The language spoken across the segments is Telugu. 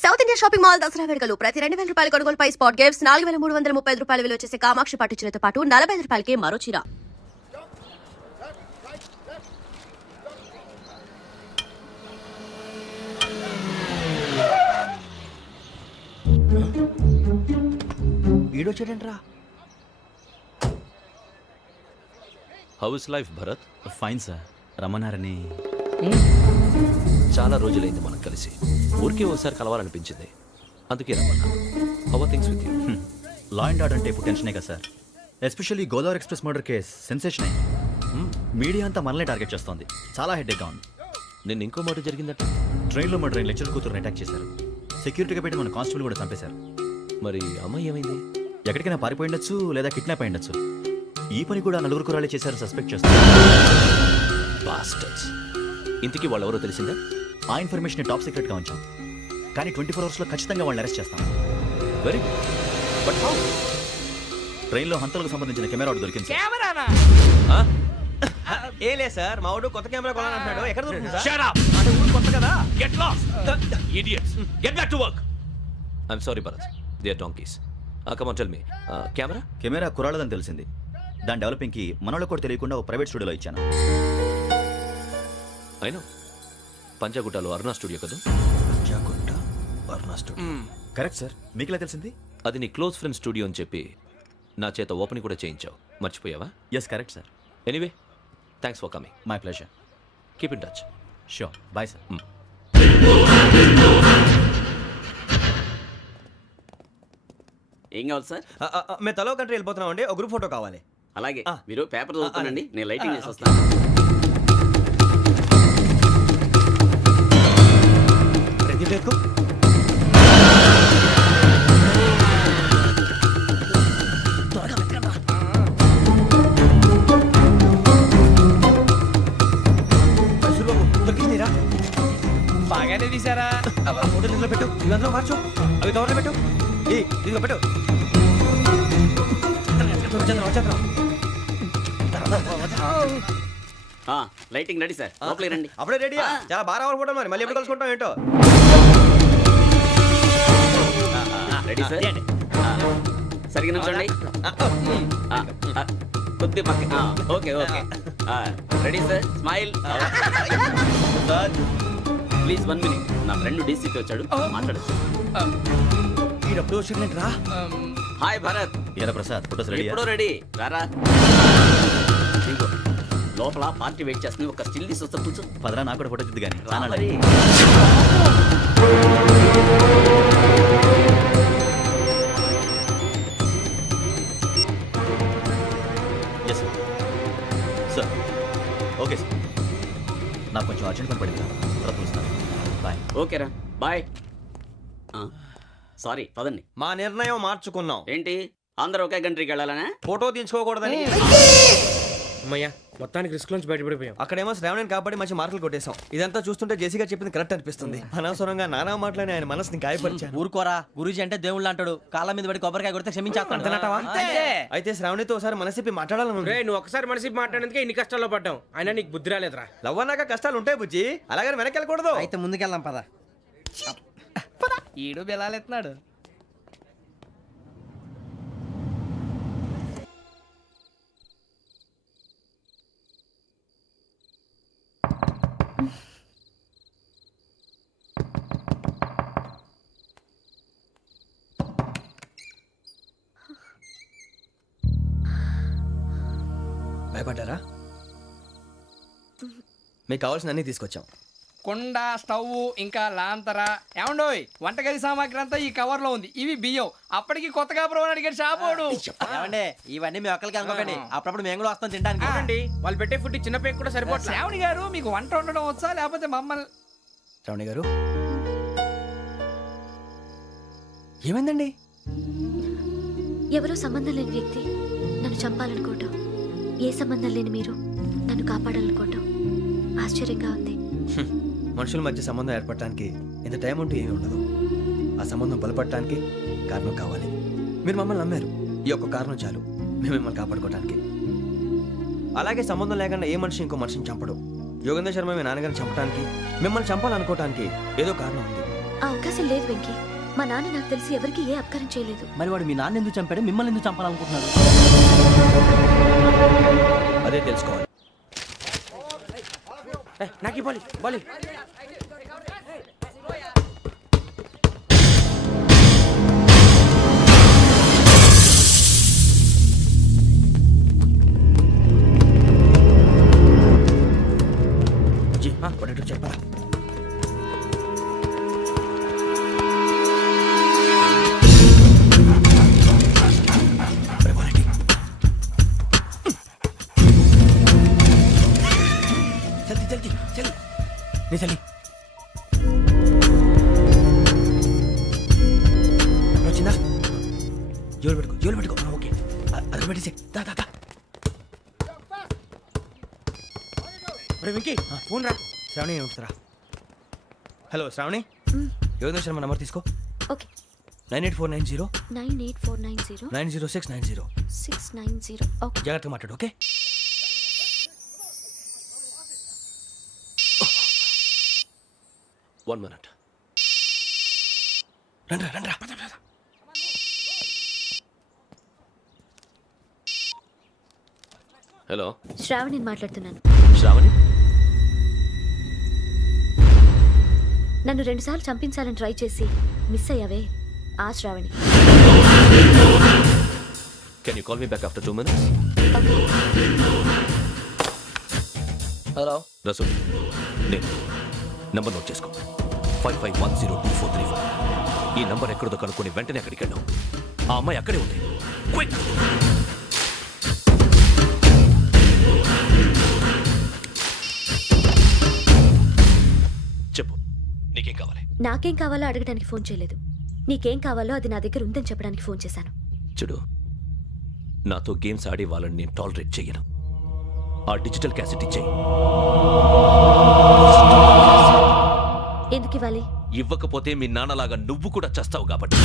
South India shopping mall Dasara వేడుకలు ప్రతి 2,000 రూపాయల కొనుగోలుపై స్పాట్ గిఫ్ట్స్ 4,335 రూపాయల విలువ చేసే కామాక్షి పట్టు చీరతో పాటు 45 రూపాయలకి మరో చీర. ఈడొచ్చాడంట్రా. How is life Bharat? Fine sir, రమ్మన్నారని. చాలా రోజులైంది మనం కలిసి, ఊరికే ఒకసారి కలవాలనిపించింది, అందుకే రమ్మన్నా. How are things with you? Law and order అంటే ఇప్పుడు టెన్షనే కదా సార్. Especially Godavari express murder case sensation అయింది. మీడియా అంతా మనల్ని టార్గెట్ చేస్తోంది. చాలా హెడ్ఏక్గా ఉంది. నిన్న ఇంకో మాట జరిగిందట. ట్రైన్లో మా ట్రైన్ లెక్చర్ కూతురుని అటాక్ చేశారు. సెక్యూరిటీగా పెట్టి మన కానిస్టేబుల్ కూడా చంపేశారు. మరి అమ్మాయి ఏమైంది? ఎక్కడికైనా పారిపోయి ఉండొచ్చు, లేదా కిడ్నాప్ అయి ఉండొచ్చు. ఈ పని కూడా నలుగురు కురాలే చేశారు సస్పెక్ట్ చేస్తారు. బాస్టర్స్. ఇంతకీ వాళ్ళు ఎవరో తెలిసిందా? ఆ ఇన్ఫర్మేషన్ టాప్ సీక్రెట్గా ఉంచాం, కానీ 24 అవర్స్లో ఖచ్చితంగా వాళ్ళని అరెస్ట్ చేస్తాం. Very but how? ట్రైన్లో హంతలకు సంబంధించిన కెమెరా ఒకటి దొరికింది సార్. కెమెరానా? ఏ లే సార్, మా వాడు కొత్త కెమెరా కొనాలంటున్నాడు. ఎక్కడ దొరుకుతుంది సార్? Shut up! అంటే ఊరు కొత్త కదా. Get lost! Idiots! Get back to work! I'm sorry, Bharat. They are donkeys. Come on, tell me. Camera? Camera కురాలదని తెలిసింది. దాని డెవలపింగ్కి మనోళ్ళకు కూడా తెలియకుండా ఒక ప్రైవేట్ స్టూడియోలో ఇచ్చాను. I know. పంజాగుట్టలో అరుణా స్టూడియో కదా? Panjagutta Aruna studio. Correct sir. మీకు ఎలా తెలిసింది? అది నీ క్లోజ్ ఫ్రెండ్ స్టూడియో అని చెప్పి నా చేత ఓపెన్ కూడా చేయించావు. మర్చిపోయావా? Yes correct sir. Anyway, thanks for coming. My pleasure. Keep in touch. Sure. Bye sir. ఏం కావాలి సార్? మేము తలో కంట్రీ వెళ్ళిపోతున్నాం అండి. ఒక గ్రూప్ ఫోటో కావాలి. అలాగే, మీరు పేపర్ చదువుతానండి, నేను లైటింగ్ చేసి వస్తాను. బాగానే తీసారా? ఫోటోలు ఇందులో పెట్టు, ఇవి అందులో మార్చు, అవి కవర్లో పెట్టు, ఇదిగో పెట్టు. లైటింగ్ రెడీ సార్, లోపలికి రండి. అప్పుడే రెడీ? చాలా బాగా రావాలి ఫోటో. మరి మళ్ళీ ఎప్పుడు కలుసుకుంటాం ఏంటో. Ready sir. సరిగ్గా నిల్చోండి. కొద్ది పక్క. Okay okay. Ready sir. Smile. Please 1 minute. నా ఫ్రెండ్ డీసీపీ వచ్చాడు, మాట్లాడచ్చు. ఈడప్పుడు వచ్చిందంటరా. హాయ్ భరత్. ఏరా ప్రసాద్, ఫోటోస్ రెడీ? ఎప్పుడో రెడీ. రారా. ఇదిగో, లోపల పార్టీ వెయిట్ చేస్తుంది. ఒక స్టిల్ తీసి వస్తా, కూర్చో. పదరా, నాకు కూడా ఫోటో చూద్దు కానీ. రా మరి. Yes sir. Okay sir. నాకు కొంచెం అర్జెంట్ పని పడింది, తర్వాత పిలుస్తాను. బాయ్. ఓకేరా, బాయ్. సారీ, పదండి. మా నిర్ణయం మార్చుకున్నాం. ఏంటి, అందరూ ఒకే కంట్రీకి వెళ్ళాలనే? ఫోటో తీసుకోకూడదని. అమ్మయ్యా, మొత్తానికి రిస్క్ నుంచి బయటపడిపోయాం. అక్కడేమో శ్రావణిని కాబట్టి మంచి మార్కులు కొట్టేశాం. ఇదంతా చూస్తుంటే జేసీగా చెప్పింది కరెక్ట్ అనిపిస్తుంది. అనవసరంగా నానా మాటలని ఆయన మనసుని గాయపరిచాను. ఊరుకోరా, గురూజీ అంటే దేవుళ్ళు అంటాడు. కాళ్ళ మీద పడి కొబ్బరికాయ కొడితే క్షమించేస్తాడు. అయితే శ్రావణితో ఒకసారి మనసిప్పి మాట్లాడాలను. రే, నువ్వు ఒకసారి మనసి మాట్లాడేందుకే ఇన్ని కష్టాల్లో పడ్డాం. అయినా నీకు బుద్ధి రాలేదురా. లవ్ అన్నాక కష్టాలు ఉంటాయి బుజ్జి, అలాగని వెనక్కి వెళ్ళకూడదు. అయితే ముందుకెళ్దాం పద. ఈడు బెలాలెత్తున్నాడు. భయపడ్డారా? మీకు కావాల్సిన అన్ని తీసుకొచ్చాం. కుండ, స్టవ్, ఇంకా లాంతర. ఏమండోయ్, వంటగది సామాగ్రి అంతా ఈ కవర్ లో ఉంది. ఇవి బియ్యం. అప్పటికి కొత్తగా బ్రౌన్ అడిగాడు షాపోడు. ఏమండి, ఇవన్నీ మీ ఒక్కరికి అనుకోకండి, అప్పుడప్పుడు మేము కూడా వస్తాం తినడానికి. చూడండి, వాళ్ళు పెట్టే ఫుడ్ చిన్న పేక్ కూడా సరిపోతుంది. శ్రావణి గారు, మీకు వంట వండడం వచ్చా, లేకపోతే మమ్మల్ని? శ్రావణి గారు, ఏమైందండి? ఎవరో సంబంధం లేని వ్యక్తి నన్ను చంపాలనుకోవటం, ఏ సంబంధం లేని మీరు నన్ను కాపాడాలనుకోవటం ఆశ్చర్యంగా ఉంది. మనుషుల మధ్య సంబంధం ఏర్పడటానికి ఇంత టైం ఉంటూ ఏమీ ఉండదు. ఆ సంబంధం బలపడటానికి కారణం కావాలి. మీరు మమ్మల్ని నమ్మారు, ఈ ఒక్క కారణం చాలు మేము మిమ్మల్ని కాపాడుకోవటానికి. అలాగే సంబంధం లేకుండా ఏ మనిషి ఇంకో మనిషిని చంపడు. యోగేంద్ర శర్మ మీ నాన్నగారిని చంపడానికి, మిమ్మల్ని చంపాలనుకోవటానికి ఏదో కారణం ఉంది. ఆ అవకాశం లేదు వెంకీ. మా నాన్న నాకు తెలిసి ఎవరికి ఏ అపకారం చేయలేదు. మరి వాడు మీ నాన్న ఎందుకు చంపాడు, మిమ్మల్ని ఎందుకు చంపాలనుకుంటున్నాడు? అదే తెలుసుకోవాలి. నాకు బాలి బాలి. జీ పడేటో చెప్పరా? జల్దీ జల్దీ జల్దీ నీ జల్దీ వచ్చిందా? జోలు పెట్టుకో ఓకే. అది పెట్టేసి దా దా దా. వెంకీ ఫోన్ రా. శ్రావణి ఉంటుందిరా. హలో శ్రావణి, యోగేంద్ర శర్మ నంబర్ తీసుకో. ఓకే. 98490 98490 90690. 690. ఓకే. జాగ్రత్తగా మాట్లాడు ఓకే. One minute. రండ్రా హలో శ్రావణిని మాట్లాడుతున్నాను. శ్రావణి, నన్ను 2 సార్లు చంపించాలని ట్రై చేసి మిస్ అయ్యావే, ఆ Shravani. Can you call me back after 2 minutes? Hello, Rasool, నేను నంబర్ నోట్ చేసుకో. 55102435. ఈ నంబర్ ఎక్కడదో కనుక్కొని వెంటనే అక్కడికి వెళ్ళాం. ఆ అమ్మాయి అక్కడే ఉంది. క్విక్! చెప్పు, నీకేం కావాలి? నాకేం కావాలో అడగడానికి ఫోన్ చేయలేదు. నీకేం కావాలో అది నా దగ్గర ఉందని చెప్పడానికి ఫోన్ చేశాను. చూడు, నాతో గేమ్స్ ఆడే వాళ్ళని నేను టాలరేట్ చెయ్యను. ఆ డిజిటల్ క్యాసెట్ ఇచ్చేయి. ఎందుకు ఇవ్వాలి? ఇవ్వకపోతే మీ నాన్నలాగా నువ్వు కూడా చస్తావు కాబట్టి.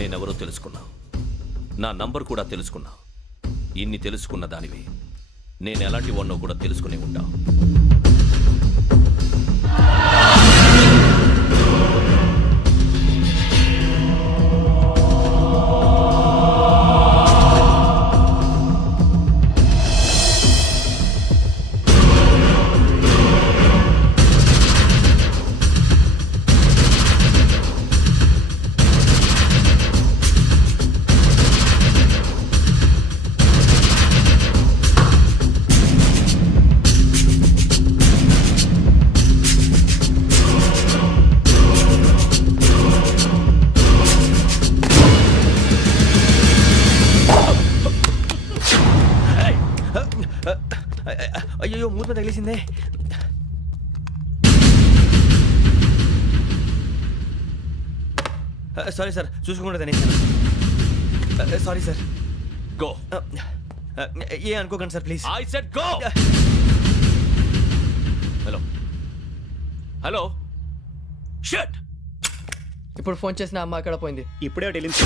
నేనెవరో తెలుసుకున్నావు, నా నంబర్ కూడా తెలుసుకున్నావు. ఇన్ని తెలుసుకున్న దానివి నేను ఎలాంటి వాడినో కూడా తెలుసుకునే ఉంటావు. అయ్యో మూత తగిలేసిందే. సారీ సార్, చూసుకోకుండా తినేసాను. Sorry sir. గో. ఏ అనుకోకండి sir please. I said go. Hello hello, shut. ఇప్పుడు ఫోన్ చేసిన అమ్మ అక్కడ పోయింది. ఇప్పుడే వెళ్ళింది.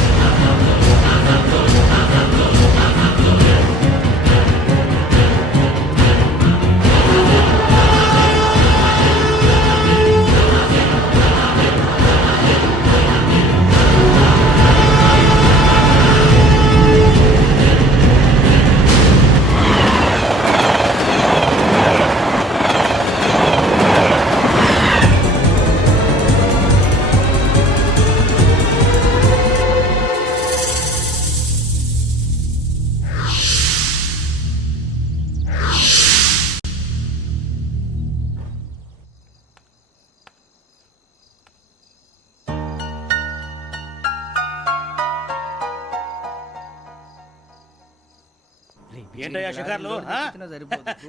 ఏంటయ్యా షికార్లు?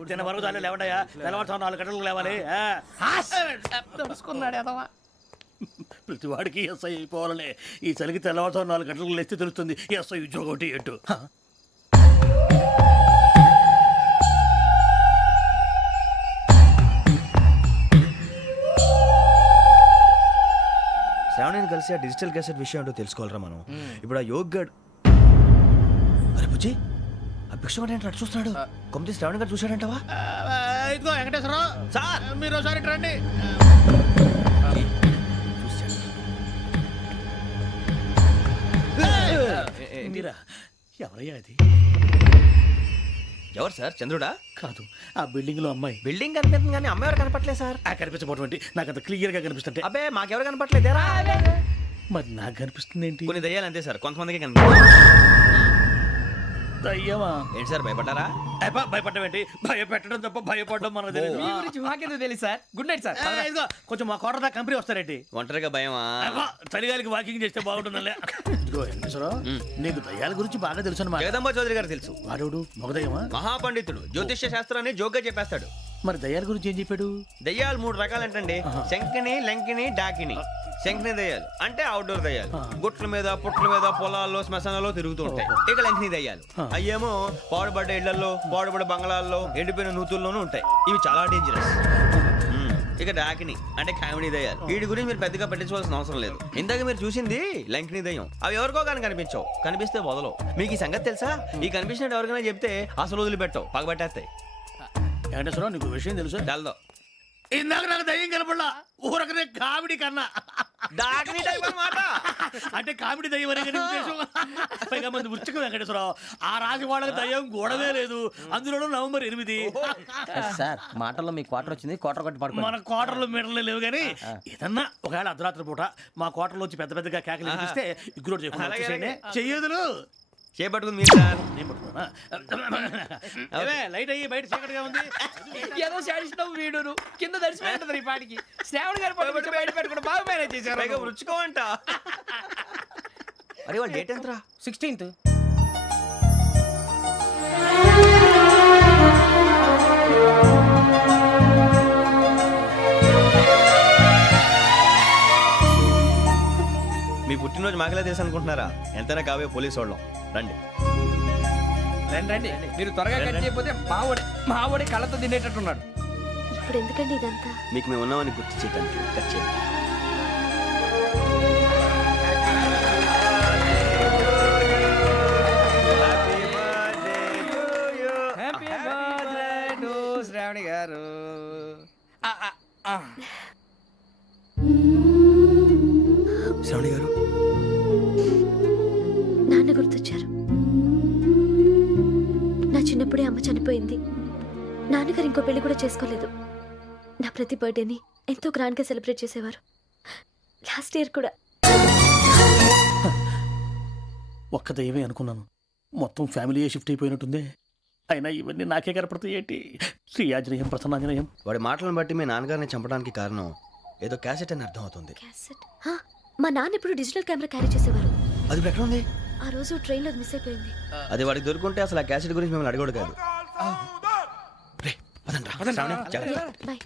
తిన వరకు దాన్ని లేవండయ్యా. తెల్లవారుతో 4 గంటలకు లేవాలి. తెలుసుకున్నాడు ఎదవా. ప్రతి వాడికి ఎస్ఐ అయిపోవాలనే. ఈ చలికి తెల్లవారుతో 4 గంటలకు లేస్తే తెలుస్తుంది ఎస్ఐ ఉద్యోగం ఒకటి ఏంటో. శ్రావణిని కలిసి ఆ డిజిటల్ క్యాసెట్ విషయం ఏంటో తెలుసుకోవాలరా మనం. ఇప్పుడు ఆ యోగ్ గడ్, అరే బుజ్జి ఆ భిక్షం ఏంటి అటు చూస్తున్నాడు కొమ్మిది శ్రావణ్ గారు చూశాడంటవా ఇదిగో వెంకటేశ్వరరావు సార్ మీరు ఒకసారి ఇటు రండి. మీరా ఎవరయ్యా అది? ఎవరు సార్ చంద్రుడా కాదు, ఆ బిల్డింగ్ లో అమ్మాయి. బిల్డింగ్ కనిపిస్తుంది కానీ అమ్మ ఎవరు కనపట్లేదు సార్ ఆ కనిపించబోటువంటి నాకు అంత క్లియర్ గా కనిపిస్తుంటే అబ్బే మాకెవరు కనపట్లేదేరా మరి నాకు కనిపిస్తుంది ఏంటి? కొన్ని దయ్యాలు అంతే సార్ కొంతమందికి కనిపి దయ్యమా? ఏంటి సార్ భయపడ్డారా భయపడడం ఏంటి? భయపెట్టడం తప్ప భయపడడం మనకు తెలియదు. మీ గురించి మాకెందుకు తెలుసు సార్. Good night sir. ఇదిగో కొంచెం మా కోట దాకా కంపెనీ వస్తారేంటి? ఒంటరిగా భయమా చలిగాలికి వాకింగ్ చేస్తే బాగుంటుందిలే. ఇదిగో వెంకటేశ్వరరావు, నీకు దయ్యాల గురించి బాగా తెలుసు అన్నమాట. జగదంబ చౌదరి గారు తెలుసు వాడోడు మగదయ్యమా? మహాపండితుడు జ్యోతిష్య శాస్త్రాన్ని జోగ్గా చెప్పేస్తాడు మరి దయ్యాల గురించి ఏం చెప్పాడు? దయ్యాలు 3 రకాలంటండి శంకిని లంకిని డాకిని శంకిని దయ్యాలు అంటే అవుట్డోర్ దయ్యాలు గుట్ల మీద పుట్ల మీద పొలాల్లో శ్మశానాల్లో తిరుగుతూ ఉంటాయి ఇక లంకిని దయ్యాలు అయ్యేమో పాడుబడ్డ ఇళ్లలో పాడుబడ్డ బంగ్లాల్లో ఎండిపోయిన నూతుల్లోనూ ఉంటాయి ఇవి చాలా డేంజరస్ ఇక డాకిని అంటే కామెడీ దయ్యాలు వీటి గురించి మీరు పెద్దగా పట్టించుకోవాల్సిన అవసరం లేదు ఇందాక మీరు చూసింది లంకిని దయ్యం అవి ఎవరికో కానీ కనిపించవు కనిపిస్తే వదలవు మీకు ఈ సంగతి తెలుసా ఈ కనిపించినట్టు ఎవరికైనా చెప్తే అసలు వదిలిపెట్టవు పగబట్టేస్తాయి వెంకటేశ్వరరావు, నీకు విషయం తెలుసు? డల్దో ఇందాక నాకు దయ్యం కనపడలా, ఊరకనే కామెడీ కన్నా. డాకిని టైప్ అన్నమాట అంటే కామెడీ దయ్యం అనే కదా ఉద్దేశం. పైగా మంది వృచ్చిక వెంకటేశ్వరరావు, ఆ రాజు వాళ్ళకి దయ్యం గొడవే లేదు. అందులోనూ నవంబర్ 8. సార్ మాటల్లో మీ క్వార్టర్ వచ్చింది క్వార్టర్ కొట్టి పడుకో మన కోటర్లో మీటర్లు లేవు కానీ ఏదన్నా ఒకవేళ అర్ధరాత్రి పూట మా కోటర్లో వచ్చి పెద్ద పెద్దగా కేకలు వినిపిస్తే ఇగ్గురు చేయకుండా చెయ్యదులు చేపట్టుకుంది మీరు సార్ నేను పట్టుకున్నా. ఏమే, లైట్ అయ్యి బయట చీకటిగా ఉంది. ఏదో శాడిస్తావు వీడును కింద దర్శనం ఈ పాటికి శ్రావణ్ గారు పట్టుకొచ్చి బయట పెట్టుకుంటే బాగా మేనేజ్ చేశారు. పైగా రుచుకోవంట అరే వాళ్ళ డేట్ ఎంతరా 16th. మీ పుట్టినరోజు మాకలే తెలుసు అనుకుంటున్నారా ఎంతైనా కావే పోలీసు వాళ్ళం రండి రండి రండి మీరు త్వరగా కట్ చేయకపోతే మావోడి కళ్ళతో తినేటట్టున్నాడు. ఇప్పుడు ఎందుకండి ఇదంతా? మీకు మేము ఉన్నామని గుర్తు చేయడానికి కట్ చేయండి హ్యాపీ బర్త్డే టు శ్రావణి గారు. శ్రావణి గారు నాన్న గుర్తొచ్చారు. నా చిన్నప్పుడే అమ్మ చనిపోయింది. నాన్నగారు ఇంకో పెళ్లి కూడా చేసుకోలేదు. నా ప్రతి బర్త్డేని ఎంతో గ్రాండ్గా సెలబ్రేట్ చేసేవారు. లాస్ట్ ఇయర్ కూడా. ఒక్క దయ్యమే అనుకున్నాను, మొత్తం ఫ్యామిలీ షిఫ్ట్ అయిపోయినట్టుందే. అయినా ఇవన్నీ నాకే కనపడతాయి ఏంటి? శ్రీ ఆంజనేయం ప్రసన్నాంజనేయం. వాడి మాటలను బట్టి మీ నాన్నగారిని చంపడానికి కారణం ఏదో క్యాసెట్ అని అర్థం అవుతుంది క్యాసెట్? మా నాన్న ఎప్పుడు డిజిటల్ కెమెరా క్యారీ చేసేవారు. అది ఇప్పుడు ఎక్కడ ఉంది ఆ రోజు ట్రైన్లో మిస్ అయిపోయింది. అది వాడికి దొరుకుంటే అసలు ఆ క్యాసెట్ గురించి మిమ్మల్ని అడగడు కాదు రే, పదండ్రా. శ్రావణి, జాగ్రత్త. బాయ్.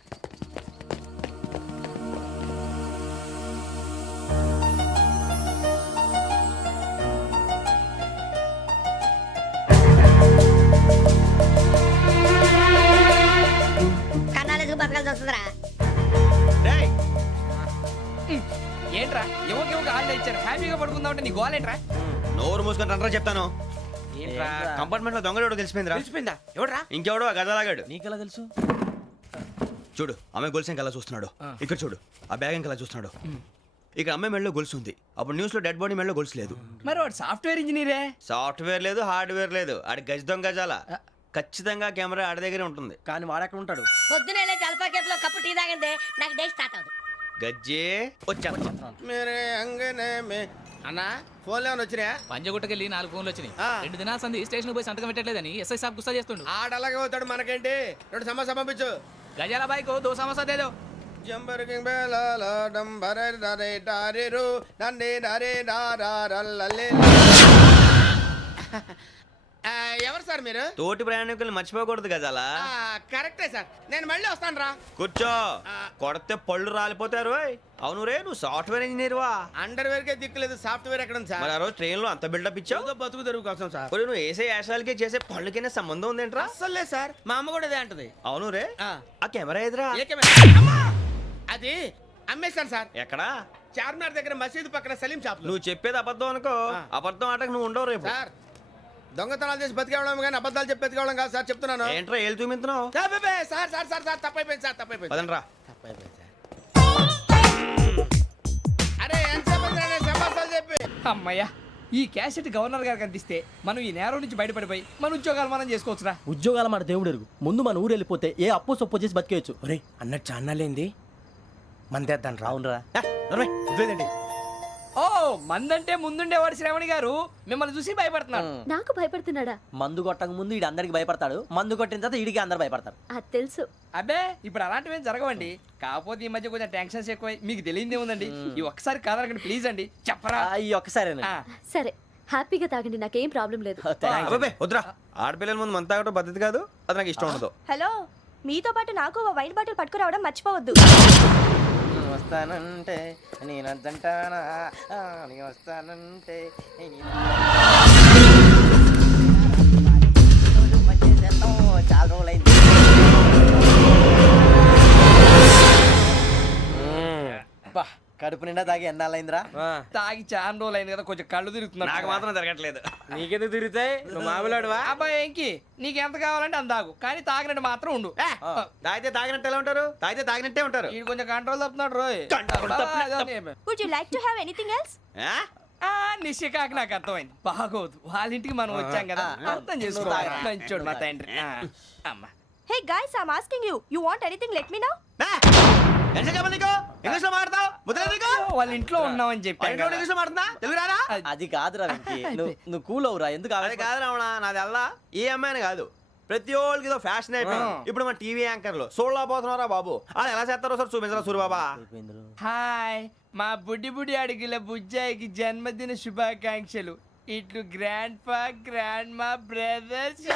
కన్నాలకు బతకాల్సి వస్తుందిరా. రేయ్, ఏంట్రా ఎవరికి హాలిడే ఇచ్చారు హ్యాపీగా పడుకుందామంటే నీ గోలేంట్రా? నోరు మూసుకొని రండ్రా చెప్తాను ఏంట్రా కంపార్ట్మెంట్ లో దొంగడు తెలిసిపోయిందిరా తెలిసిపోయిందా? ఎవడ్రా? ఇంకెవడో ఆ గదలాగాడు నీకెలా తెలుసు? చూడు ఆమె గొలుసు ఇంకలా చూస్తున్నాడు ఇక్కడ చూడు ఆ బ్యాగ్ ఇంకలా చూస్తున్నాడు ఇక్కడ అమ్మాయి మెడలో గొలుసు ఉంది అప్పుడు న్యూస్ లో డెడ్ బాడీ మెడలో గొలుసు లేదు మరి వాడు సాఫ్ట్వేర్ ఇంజనీరే. సాఫ్ట్వేర్ లేదు హార్డ్వేర్ లేదు ఆడి గజ దొంగ గజాల ఖచ్చితంగా కెమెరా ఆడి దగ్గరే ఉంటుంది కానీ వాడెక్కడ ఉంటాడు? పొద్దునే లేచి అల్ఫా కేఫ్ లో కప్పు టీ తాగిందే నాకు డే స్టార్ట్ అవుతుంది. గజ్జే వచ్చా అన్నా ఫోన్లో వచ్చినా పంజగుట్టకెళ్ళి 4 ఫోన్లు వచ్చినాయి. 2 దినాల సంది స్టేషన్ పోయి సంతకం పెట్టలేదని ఎస్ఐ సాబ్ గుస్తా చేస్తుండు. ఆడలాగే పోతాడు మనకేంటి 2 సమస్య పంపించు గజాల బైక్ 2 సమస్య దేదో. జంబరకింగ్ బేలాల డంబరే డరే డారిరు నన్నే డరే డారల్లలే. ఎవరు సార్ మీరు? తోటి ప్రయాణికుల్ని మర్చిపోకూడదు గజాల కరెక్టే సార్, నేను మళ్ళీ వస్తాను రా. కూర్చో కొడితే పళ్ళు రాలిపోతారు అవును రే నువ్వు సాఫ్ట్వేర్ ఇంజనీర్ వా అండర్వేర్ కే దిక్కులేదు, సాఫ్ట్వేర్ ఎక్కడ ఉంది సార్? మరి ఆ రోజు ట్రైన్ లో అంత బిల్డప్ ఇచ్చావు బతుకు తెరువు కోసం సార్. ఒరేయ్, నువ్వు వేసే యాశాలకి చేసే పళ్ళకైనా సంబంధం ఉందేంట్రా? అస్సలు లేదు సార్, మా అమ్మ కూడా అదే అంటది. అవును రే ఆ. ఆ కెమెరా ఎదురా ఏ కెమెరా? అమ్మా! అది అమ్మేశాను సార్, ఎక్కడా చార్మినార్ దగ్గర మసీదు పక్కన సలీం షాప్ లో. నువ్వు చెప్పేది అబద్ధం అనుకో అబద్ధం ఆటకు నువ్వు ఉండవు రేపు సార్ దొంగతనాలు చేసి బతికేవడం కానీ అబద్ధాలు చెప్పి బతికేవడం కాదు సార్ చెప్తున్నాను. ఏంట్రా ఏళ్ళు చూపించినావు? సార్ సార్ సార్ సార్ తప్పైపోయింది సార్ తప్పైపోయింది. పదండ్రా. తప్పైపోయింది సార్. అరే ఎంతసేపు సమాసాలు చెప్పి అమ్మయ్యా, ఈ క్యాసెట్ గవర్నర్ గారికి అందిస్తే మనం ఈ నేరం నుంచి బయటపడిపోయి మన ఉద్యోగాలు మనం చేసుకోవచ్చురా. ఉద్యోగాల మాట దేవుడు ఎరుగు. ముందు మన ఊరు వెళ్ళిపోతే ఏ అప్పు సొప్పు చేసి బతికేయచ్చు. ఒరే అన్నట్టు చాన్నాలేంది మందేద్దాం రా. అవునరా? వదిలేదండి. ఓ మందంటే ముందుండేవాడు శ్రావణి గారు మిమ్మల్ని చూసి భయపడుతున్నాడు. నాకు భయపడుతున్నాడా? మందు కొట్టక ముందు ఈడు అందరికి భయపడతాడు, మందు కొట్టిన తర్వాత ఈడికి అందరు భయపడతారు. అది తెలుసు. అబ్బే ఇప్పుడు అలాంటివి ఏం జరగవండి. కాకపోతే ఈ మధ్య కొంచెం టెన్షన్స్ ఎక్కువై మీకు తెలియదే ఉందండి. ఈ ఒక్కసారి కాదనకండి ప్లీజ్ అండి, చెప్పరా. ఈ ఒక్కసారి ఆ, సరే హ్యాపీగా తాగండి, నాకేం ప్రాబ్లం లేదు. అబ్బాబే వద్దురా. ఆడపిల్లల ముందు మంత తాగటం పద్ధతి కాదు, అది నాకు ఇష్టం ఉండదు. హలో, మీతో పాటు నాకు ఓ వైన్ బాటిల్ పట్టుకురావడం మర్చిపోవద్దు. వస్తానంటే నేనంటానా, వస్తానంటే చాలా రోజులైంది. బా, కడుపు నిండా తాగి ఎన్నాళ్ళైందిరా? తాగి చాలా రోజులు అయింది కదా, కొంచెం కళ్ళు తిరుగుతున్నాడు. నాకు మాత్రం జరగట్లేదు. నీకెందుకు తిరుగుతాయి? నువ్వు మామిలాడువా? అబ్బాయి ఏంకి నీకు ఎంత కావాలంటే అంత తాగు, కానీ తాగినట్టు మాత్రం ఉండు. తాగితే తాగినట్టు ఎలా ఉంటారు? తాగితే తాగినట్టే ఉంటారు. వీడు కొంచెం కంట్రోల్ తప్పుతున్నాడు రోయ్. Would you like to have anything else? నిశ్చికాకి నాకు అర్థమైంది. బాగోదు, వాళ్ళ ఇంటికి మనం వచ్చాం కదా, అర్థం చేసుకోవాలి. మంచోడు మా తండ్రి. అమ్మ hey guys, I am asking you, you want anything let me know. English లో మాట్లాడతావు? ముద్ర నీకు? వాళ్ళ ఇంట్లో ఉన్నామని చెప్పాను ఇంట్లో ఇంగ్లీష్ లో మాట్లాడుతున్నా? తెలుగు రాదా? అది కాదురా వెంకీ, నువ్వు కూల్ అవురా. ఎందుకు అది కాదు రావణ, నాది అల్లా ఏ అమ్మాయిని కాదు, ప్రతి ఒళ్ళకి ఇదో ఫ్యాషన్ అయిపోయింది. ఇప్పుడు మన టీవీ యాంకర్లు సోళ్ళ పోతున్నారా బాబు, అది ఎలా చేస్తారో సార్ చూపించరా సూరిబాబా. హాయ్, మా బుడ్డి బుడి అడిగిల బుజ్జాయికి జన్మదిన శుభాకాంక్షలు. ఇట్లు గ్రాండ్ ఫా గ్రాండ్ మా బ్రదర్స్.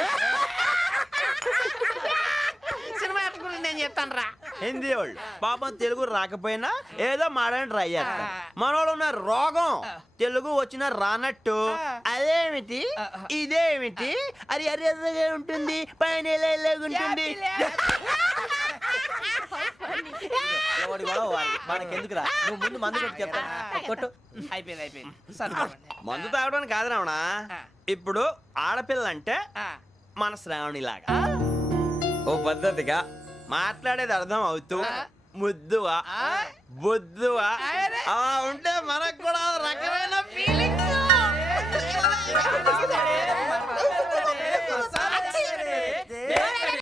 సినిమా నేను చెప్తాను రా. హిందీ వాళ్ళు పాపం తెలుగు రాకపోయినా ఏదో మాడని ట్రై చేస్తారు. మనోళ్ళు ఉన్న రోగం తెలుగు వచ్చిన రానట్టు అదేమిటి ఇదేమిటి అది అర్రగా ఉంటుంది, పైన ఉంటుంది. మనకెందుకురా, నువ్వు ముందు మందు కొట్టి చెప్తా. కొట్టు. అయిపోయింది అయిపోయింది. మందు తాగడానికి కాదు రావణ, ఇప్పుడు ఆడపిల్ల అంటే మన శ్రావణి లాగా ఓ పద్ధతిగా మాట్లాడేది అర్థం అవుతూ ముద్దువా బొద్దువా అలా ఉంటే మనకు కూడా రకమైన ఫీలింగ్స్.